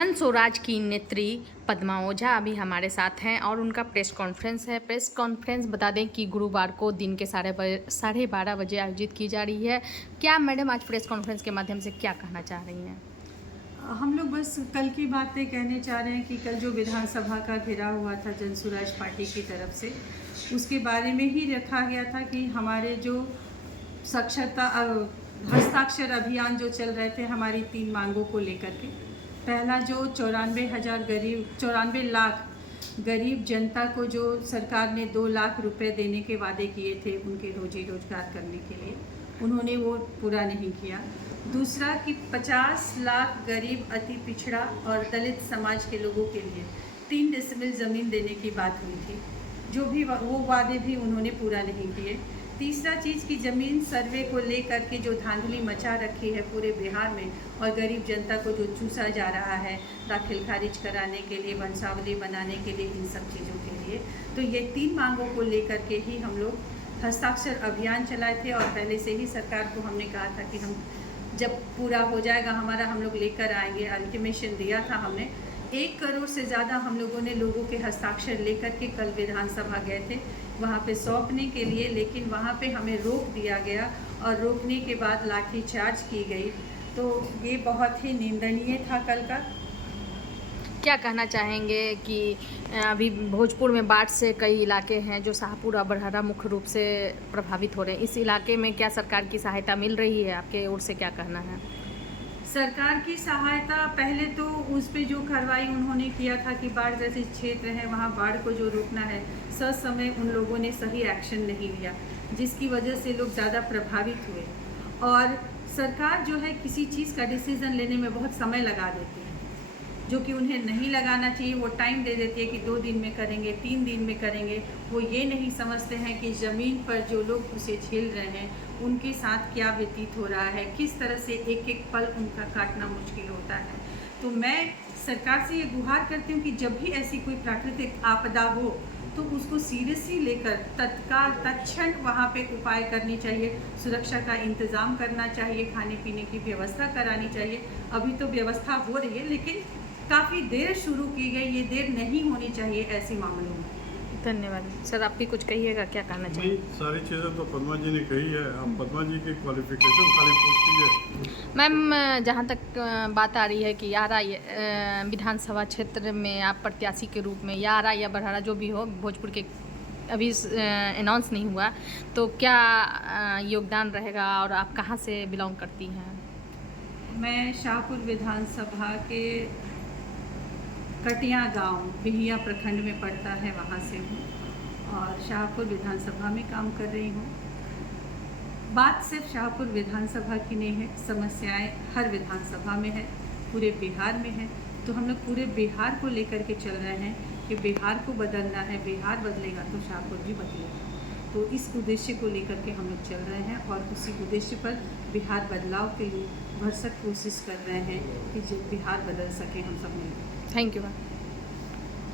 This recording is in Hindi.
जन स्वराज की नेत्री पद्मा ओझा अभी हमारे साथ हैं और उनका प्रेस कॉन्फ्रेंस है। प्रेस कॉन्फ्रेंस बता दें कि गुरुवार को दिन के 12:30 बजे आयोजित की जा रही है। क्या मैडम आज प्रेस कॉन्फ्रेंस के माध्यम से क्या कहना चाह रही हैं? हम लोग बस कल की बातें कहने चाह रहे हैं कि कल जो विधानसभा का घेराव हुआ था जन स्वराज पार्टी की तरफ से, उसके बारे में ही रखा गया था कि हमारे जो हस्ताक्षर अभियान जो चल रहे थे हमारी 3 मांगों को लेकर के। पहला जो 94 लाख गरीब जनता को जो सरकार ने 2 लाख रुपए देने के वादे किए थे उनके रोजी रोजगार करने के लिए, उन्होंने वो पूरा नहीं किया। दूसरा कि 50 लाख गरीब अति पिछड़ा और दलित समाज के लोगों के लिए 3 डेसिमल ज़मीन देने की बात हुई थी, जो भी वो वादे भी उन्होंने पूरा नहीं किए। तीसरा चीज़ की ज़मीन सर्वे को लेकर के जो धांधली मचा रखी है पूरे बिहार में और गरीब जनता को जो चूसा जा रहा है दाखिल खारिज कराने के लिए, वंशावली बनाने के लिए, इन सब चीज़ों के लिए, तो ये 3 मांगों को लेकर के ही हम लोग हस्ताक्षर अभियान चलाए थे। और पहले से ही सरकार को हमने कहा था कि हम जब पूरा हो जाएगा हमारा हम लोग लेकर आएंगे। अल्टीमेशन दिया था हमने। 1 करोड़ से ज़्यादा हम लोगों ने लोगों के हस्ताक्षर लेकर के कल विधानसभा गए थे वहाँ पे सौंपने के लिए, लेकिन वहाँ पे हमें रोक दिया गया और रोकने के बाद लाठीचार्ज की गई। तो ये बहुत ही निंदनीय था कल का। क्या कहना चाहेंगे कि अभी भोजपुर में बाढ़ से कई इलाके हैं जो शाहपुर और बरहरा मुख्य रूप से प्रभावित हो रहे हैं। इस इलाके में क्या सरकार की सहायता मिल रही है? आपके ओर से क्या कहना है? सरकार की सहायता पहले तो उस पे जो कार्रवाई उन्होंने किया था कि बाढ़ जैसे क्षेत्र है वहाँ बाढ़ को जो रोकना है, समय उन लोगों ने सही एक्शन नहीं लिया, जिसकी वजह से लोग ज़्यादा प्रभावित हुए। और सरकार जो है किसी चीज़ का डिसीज़न लेने में बहुत समय लगा देती है, जो कि उन्हें नहीं लगाना चाहिए। वो टाइम दे देती है कि 2 दिन में करेंगे, 3 दिन में करेंगे। वो ये नहीं समझते हैं कि ज़मीन पर जो लोग उसे झेल रहे हैं उनके साथ क्या व्यतीत हो रहा है, किस तरह से एक एक पल उनका काटना मुश्किल होता है। तो मैं सरकार से ये गुहार करती हूँ कि जब भी ऐसी कोई प्राकृतिक आपदा हो तो उसको सीरियसली लेकर तत्काल तत्क्षण वहाँ पे उपाय करनी चाहिए, सुरक्षा का इंतज़ाम करना चाहिए, खाने पीने की व्यवस्था करानी चाहिए। अभी तो व्यवस्था हो रही है लेकिन काफ़ी देर शुरू की गई, ये देर नहीं होनी चाहिए ऐसे मामलों में। धन्यवाद सर। आप भी कुछ कहिएगा, क्या कहना नहीं, चाहिए? सारी चीज़ें तो पद्मा जी ने कही है। अब पद्मा जी की क्वालिफिकेशन खाली पूछती है। मैम, जहाँ तक बात आ रही है कि यारा विधानसभा क्षेत्र में आप प्रत्याशी के रूप में यारा या बरहरा जो भी हो, भोजपुर के अभी अनाउंस नहीं हुआ, तो क्या योगदान रहेगा और आप कहाँ से बिलोंग करती हैं? मैं शाहपुर विधानसभा के कटिया गांव बिहिया प्रखंड में पड़ता है, वहाँ से हूँ और शाहपुर विधानसभा में काम कर रही हूँ। बात सिर्फ शाहपुर विधानसभा की नहीं है, समस्याएं हर विधानसभा में है, पूरे बिहार में है। तो हम लोग पूरे बिहार को लेकर के चल रहे हैं कि बिहार को बदलना है, बिहार बदलेगा तो शाहपुर भी बदलेगा। तो इस उद्देश्य को लेकर के हम लोग चल रहे हैं और उसी उद्देश्य पर बिहार बदलाव के लिए भरसक कोशिश कर रहे हैं कि जो बिहार बदल सके हम सब मिलकर। Thank you ma'am.